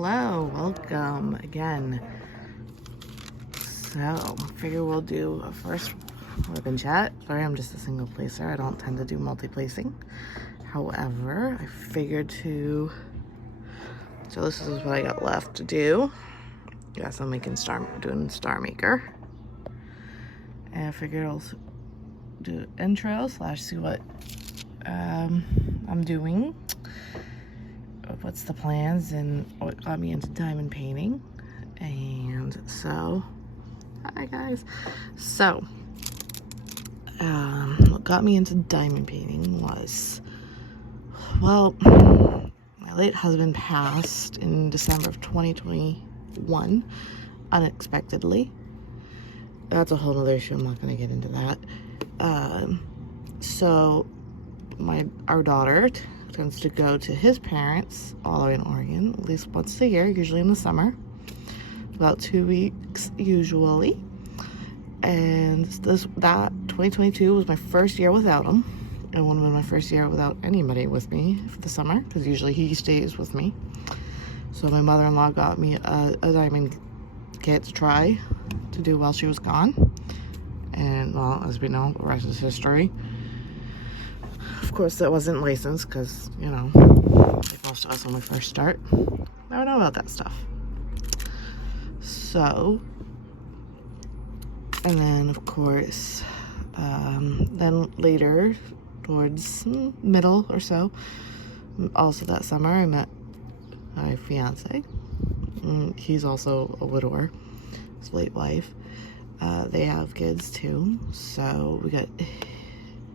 Hello, welcome again. So, I figure we'll do a first WIP Chat. Sorry, I'm just a single placer. I don't tend to do multi-placing. However, I figured to... So this is what I got left to do. Yes, I'm doing Star Maker. And I figured I'll do intro / see what I'm doing. What's the plans and what got me into diamond painting. And so, hi guys. So, what got me into diamond painting was, well, my late husband passed in December of 2021, unexpectedly. That's a whole other issue, I'm not going to get into that. So, our daughter tends to go to his parents all the way in Oregon, at least once a year, usually in the summer. About 2 weeks, usually. And that 2022 was my first year without him. It would have been my first year without anybody with me for the summer, because usually he stays with me. So my mother-in-law got me a diamond kit to try to do while she was gone. And, well, as we know, the rest is history. Of course, that wasn't licensed because, you know, like most of us when we first start, never know about that stuff. So, and then, of course, then later, towards middle or so, also that summer, I met my fiance. He's also a widower, his late wife. They have kids too, so we got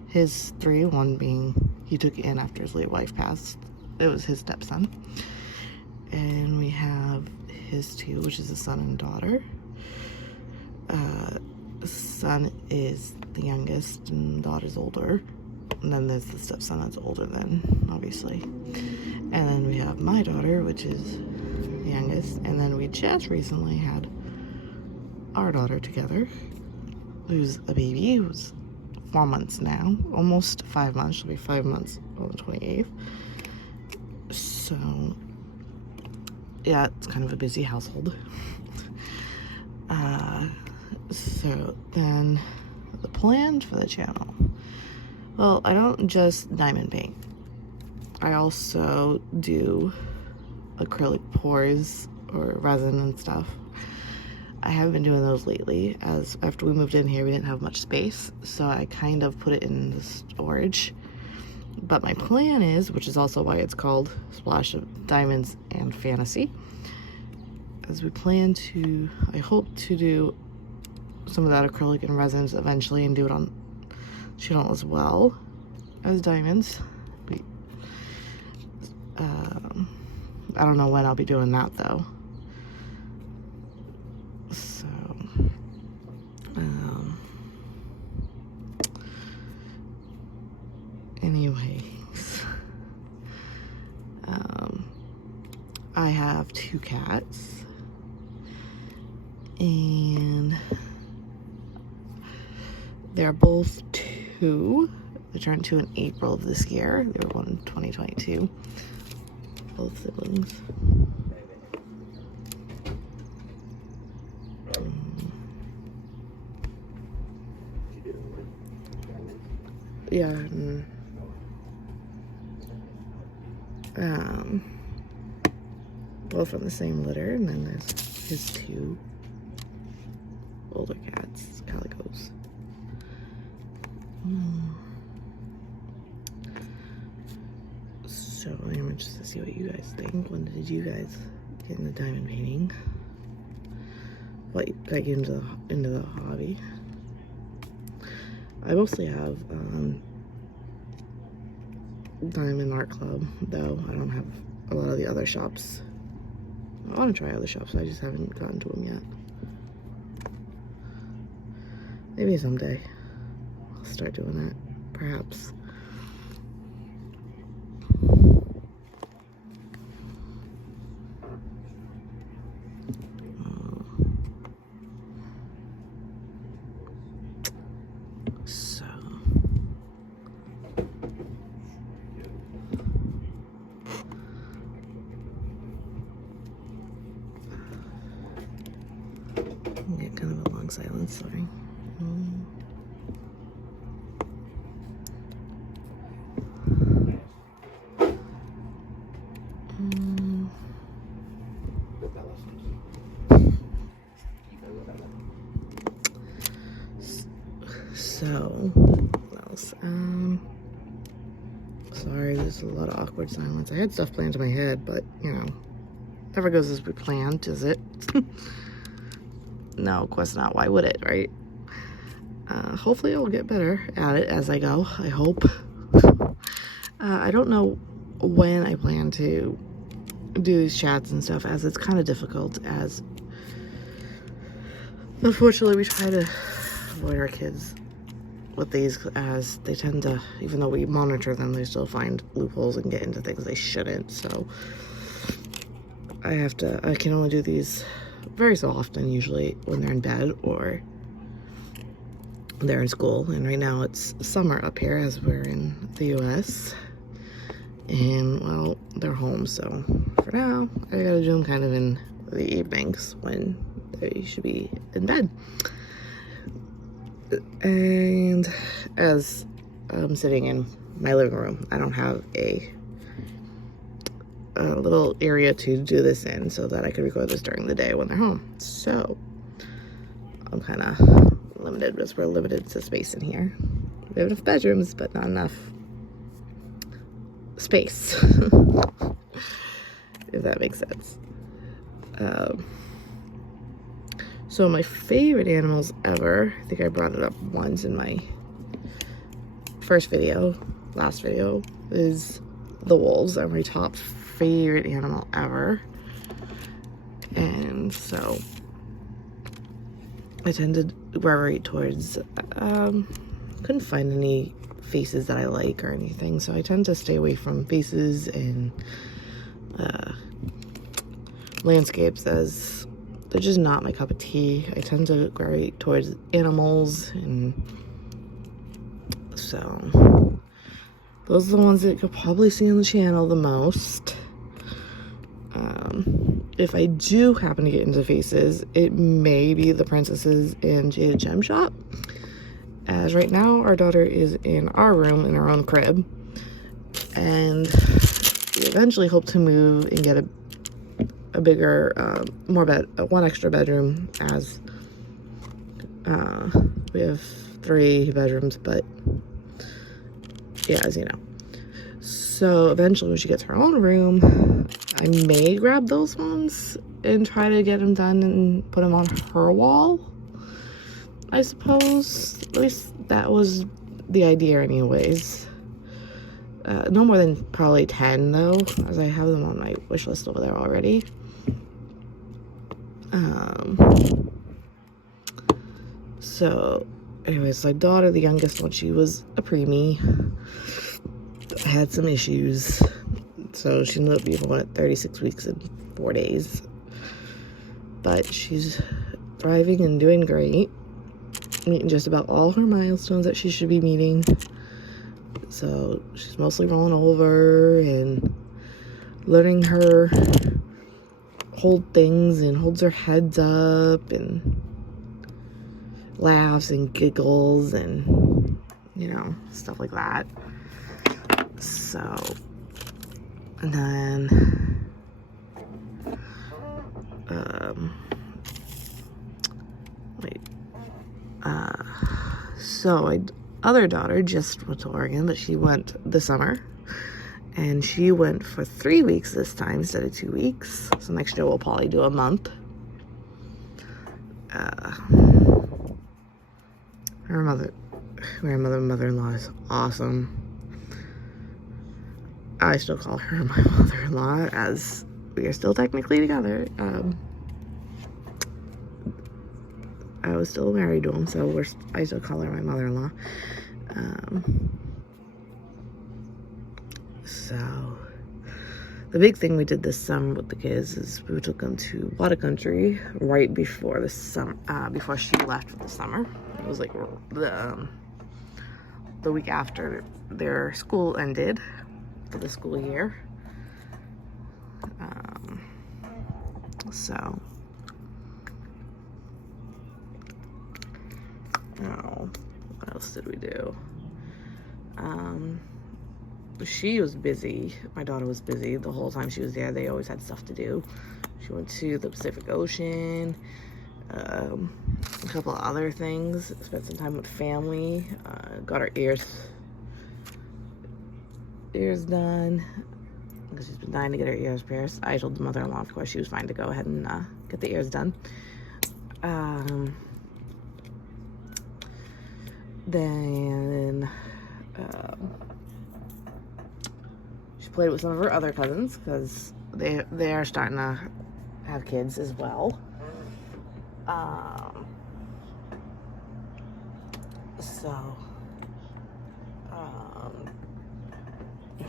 his 3, one being he took in after his late wife passed. It was his stepson. And we have his 2, which is a son and daughter. Son is the youngest and daughter's older. And then there's the stepson that's older than, obviously. And then we have my daughter, which is the youngest. And then we just recently had our daughter together, who's a baby, who's 4 months now, almost 5 months. She'll be 5 months on the 28th. So, yeah, it's kind of a busy household. So then the plan for the channel. Well, I don't just diamond paint. I also do acrylic pours or resin and stuff. I haven't been doing those lately, as after we moved in here, we didn't have much space, so I kind of put it in the storage. But my plan is, which is also why it's called Splash of Diamonds and Fantasy, is we plan to, I hope to do some of that acrylic and resins eventually and do it on channel as well as diamonds. I don't know when I'll be doing that though. So, anyways, I have 2 cats, and they're both 2. They turned 2 in April of this year. They were born in 2022. Both siblings. Yeah. Both from the same litter, and then there's his 2 older cats, calicos. So I'm interested to see what you guys think. When did you guys get into diamond painting? What got you into the hobby? I mostly have Diamond Art Club, though I don't have a lot of the other shops. I want to try other shops, I just haven't gotten to them yet. Maybe someday I'll start doing that, perhaps. So, kind of a long silence, sorry. So, what else? Sorry, there's a lot of awkward silence. I had stuff planned in my head, but, you know, never goes as we planned, does it? No, of course not. Why would it, right? Hopefully I'll get better at it as I go, I hope. I don't know when I plan to do these chats and stuff, as it's kind of difficult, as unfortunately we try to avoid our kids with these, as they tend to, even though we monitor them, they still find loopholes and get into things they shouldn't. So I can only do these very so often, usually when they're in bed or they're in school. And right now it's summer up here, as we're in the US, and well, they're home, so for now I gotta do them kind of in the evenings when they should be in bed. And as I'm sitting in my living room, I don't have a little area to do this in so that I could record this during the day when they're home. So I'm kind of limited, because we're limited to space in here. We have enough bedrooms, but not enough space, if that makes sense. So my favorite animals ever, I think I brought it up once in my last video, is the wolves. Are my top favorite animal ever. And so I tend to gravitate towards, couldn't find any faces that I like or anything, so I tend to stay away from faces and landscapes, as they're just not my cup of tea. I tend to gravitate towards animals, and so those are the ones that you'll probably see on the channel the most. If I do happen to get into faces, it may be the princesses in Jada Gem Shop, as right now our daughter is in our room in her own crib, and we eventually hope to move and get a bigger, one extra bedroom, as we have 3 bedrooms, but yeah, as you know. So eventually when she gets her own room, I may grab those ones and try to get them done and put them on her wall, I suppose. At least that was the idea anyways. No more than probably 10 though, as I have them on my wish list over there already. So anyways, my daughter, the youngest one, she was a preemie, had some issues, so she ended up being born at 36 weeks and 4 days, but she's thriving and doing great, meeting just about all her milestones that she should be meeting. So she's mostly rolling over and learning her hold things, and holds her heads up and laughs and giggles and, you know, stuff like that. So, and then so my other daughter just went to Oregon, but she went this summer, and she went for 3 weeks this time instead of 2 weeks. So next year we'll probably do a month. Her mother-in-law is awesome. I still call her my mother-in-law, as we are still technically together. I was still married to him, so I still call her my mother-in-law. So the big thing we did this summer with the kids is we took them to water country right before the summer, before she left for the summer. It was like the week after their school ended for the school year. So Oh, what else did we do? She was busy. My daughter was busy the whole time she was there. They always had stuff to do. She went to the Pacific Ocean, a couple of other things, spent some time with family, got her ears done, because she's been dying to get her ears pierced. I told the mother-in-law, of course, she was fine to go ahead and get the ears done. Then she played with some of her other cousins, because they are starting to have kids as well.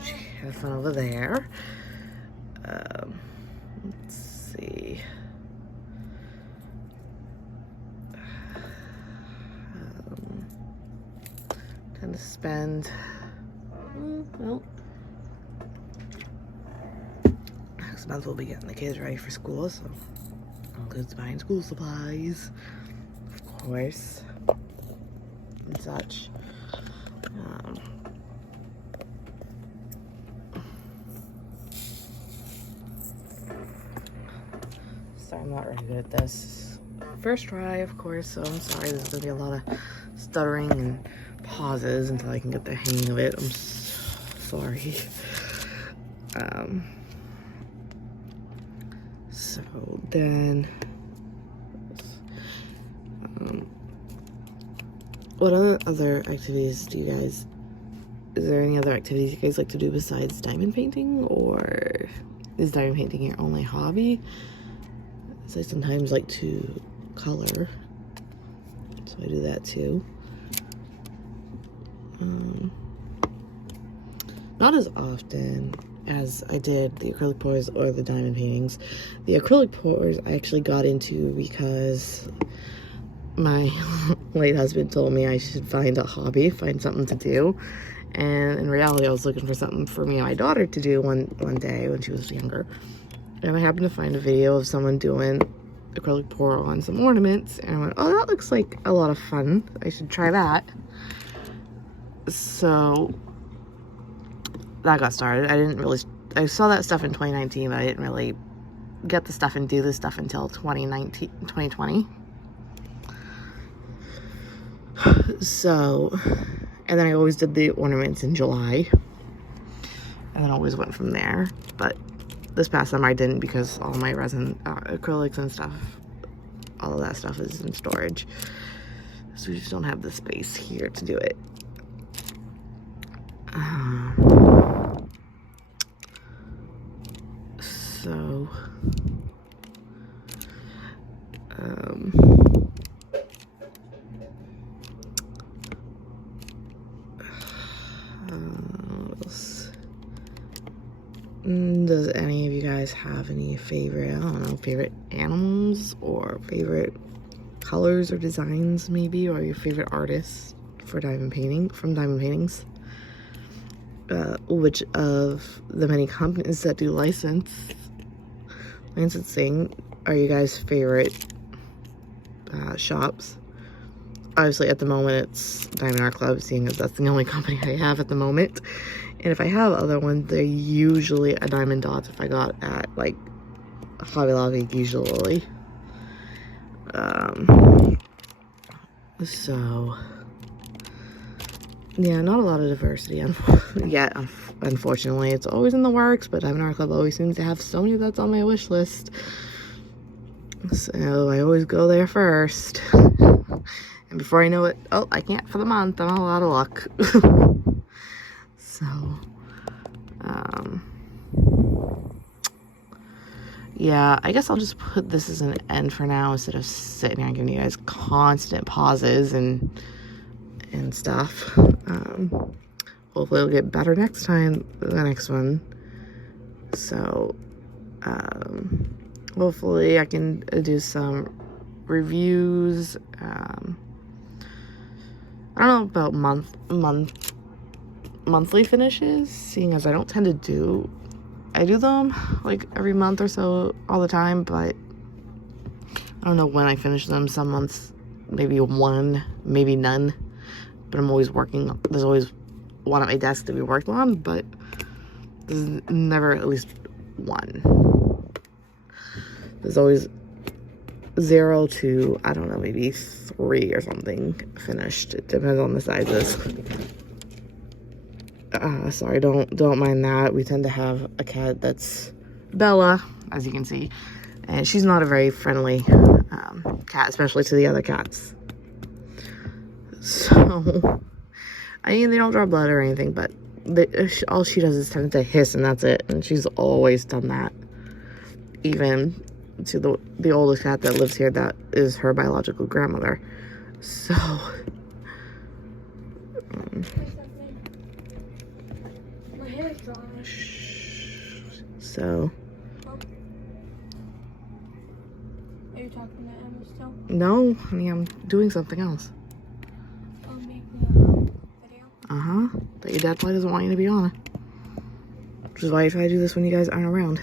She had fun over there. Let's see. Tend to spend, well, next month we'll be getting the kids ready for school, so includes buying school supplies, of course, and such. Sorry, I'm not very good at this. First try, of course, so I'm sorry. There's gonna be a lot of stuttering and pauses until I can get the hang of it. I'm sorry. So then, what other activities do you guys, is there any other activities you guys like to do besides diamond painting, or is diamond painting your only hobby? So I sometimes like to color, so I do that too. Not as often as I did the acrylic pours or the diamond paintings. The acrylic pours I actually got into because my late husband told me I should find a hobby, find something to do. And in reality, I was looking for something for me and my daughter to do one day when she was younger. And I happened to find a video of someone doing acrylic pour on some ornaments. And I went, oh, that looks like a lot of fun. I should try that. So that got started. I saw that stuff in 2019, but I didn't really get the stuff and do the stuff until 2020. So, and then I always did the ornaments in July, and then always went from there. But this past summer I didn't, because all my resin, acrylics and stuff, all of that stuff is in storage. So we just don't have the space here to do it. What else? Does any of you guys have any favorite, I don't know, favorite animals or favorite colors or designs maybe, or your favorite artists for diamond painting, from diamond paintings? Which of the many companies that do licensing are you guys' favorite shops? Obviously at the moment it's Diamond Art Club, seeing as that's the only company I have at the moment. And if I have other ones, they're usually a Diamond Dots if I got at like Hobby Lobby usually. So yeah, not a lot of diversity yet, unfortunately. It's always in the works, but Diamond Art Club always seems to have so many that's on my wish list. So I always go there first. And before I know it, oh, I can't for the month. I'm all out of luck. So, yeah, I guess I'll just put this as an end for now instead of sitting here and giving you guys constant pauses and stuff. Hopefully it'll get better next time, the next one. So, hopefully I can do some reviews. I don't know about monthly finishes, seeing as I don't tend to do, I do them like every month or so all the time, but I don't know when I finish them. Some months maybe one, maybe none. But I'm always working. There's always one at my desk to be worked on, but there's never at least one. There's always 0 to, I don't know, maybe 3 or something finished. It depends on the sizes. Sorry, don't mind that. We tend to have a cat that's Bella, as you can see, and she's not a very friendly cat, especially to the other cats. So, I mean, they don't draw blood or anything, but all she does is tend to hiss, and that's it. And she's always done that. Even to the oldest cat that lives here, that is her biological grandmother. So, my hair's dry. So. Are you talking to Emma still? No, honey, I'm doing something else. Oh, making a video? That your dad probably doesn't want you to be on. Which is why I try to do this when you guys aren't around.